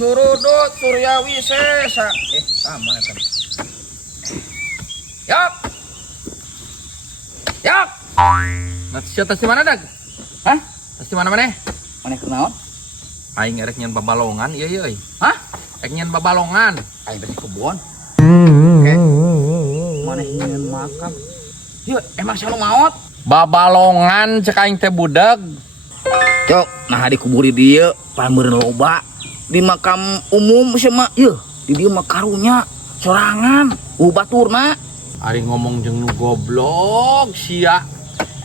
Surudut Suryawi Sesa. Sama kan. Yak. Yak. Nah, siapa di mana, Dag? Hah? Di mana? Mana kenaon? Aing erek nyen babalongan, ieu euy. Hah? Erek nyen babalongan. Aing besi kebon. Oke. Mana nyen makam? Yuk, emang siapa maot? Babalongan cek aing teh budeg. Cok, nah dikuburi dia pameureun loba di makam umum sama yeuh, di dieu mah karunya sorangan, baturna. Ari ngomong jeung nu goblok sia.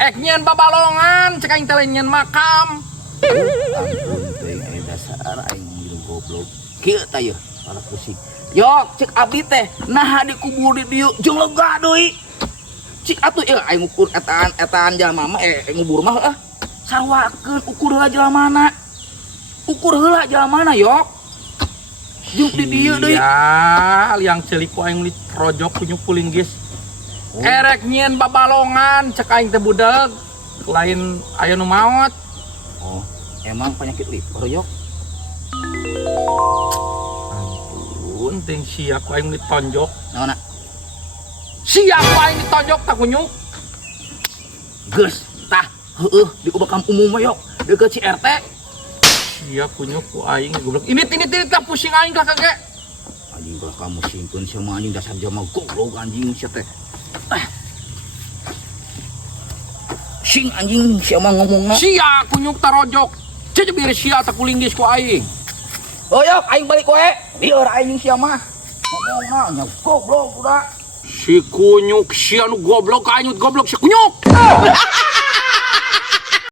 Ek nyen babalongan cek aing teh lain nyen makam. Ampun teuing aya dasar aing ngomong goblok. Kieu tah yeuh, malah pusing. Yok, cek abdi teh nah dikubur di dieu jeung lega deui. Cik atuh ieu aing ukur etaan jalma mah ngubur mah sarwakeun ukur heula jalamana. Ukur heula jalamana, Yok. Jeung di dieu deui. Ya, liang celik ku aing projok kunyuk pulinggis. Erek nyen babalongan cek aing teh budeg. Lain aya nu maot. Oh, emang penyakit liver, Yok? Ampun, ting sia ku aing ditonjok. Naonna? Sia ku aing ditonjok tak kunyuk. Geus, tah, heueuh di makam umum mah, Yok. Deukeut si RT. Sia kunyuk ku aing goblok. Ini tah pusing aing kakek. Anjing kalau kamu simpen sama anjing dasar jama goblok anjing sia teh. Sing anjing siapa ngomongna? Sia kunyuk tarojok. Cecebir sia tak kulinggis ku aing. Oh, Yok, aing balik wae. Lieur aing sia mah. Ngomongna nya goblok udah. Si kunyuk sia nu goblok aing goblok si kunyuk.